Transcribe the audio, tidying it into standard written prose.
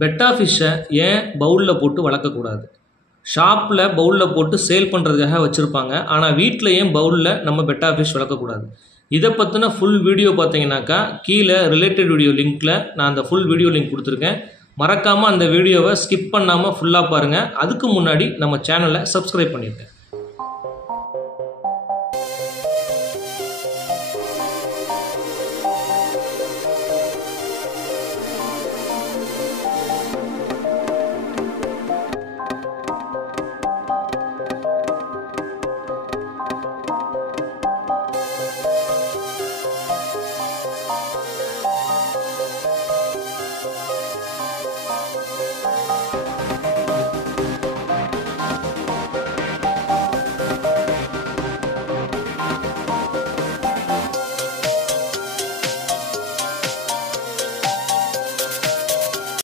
பெட்டா ஃபிஷ்ஷை ஏன் பவுலில் போட்டு வளர்க்கக்கூடாது? ஷாப்பில் பவுலில் போட்டு சேல் பண்ணுறதுக்காக வச்சுருப்பாங்க. ஆனால் வீட்டில் ஏன் பவுலில் நம்ம பெட்டா ஃபிஷ் வளர்க்கக்கூடாது? இதை பற்றின ஃபுல் வீடியோ பார்த்தீங்கன்னாக்கா கீழே ரிலேட்டட் வீடியோ லிங்க்கில் நான் அந்த ஃபுல் வீடியோ லிங்க் கொடுத்துருக்கேன். மறக்காமல் அந்த வீடியோவை ஸ்கிப் பண்ணாமல் ஃபுல்லாக பாருங்கள். அதுக்கு முன்னாடி நம்ம சேனலை சப்ஸ்கிரைப் பண்ணியிருக்கேன்.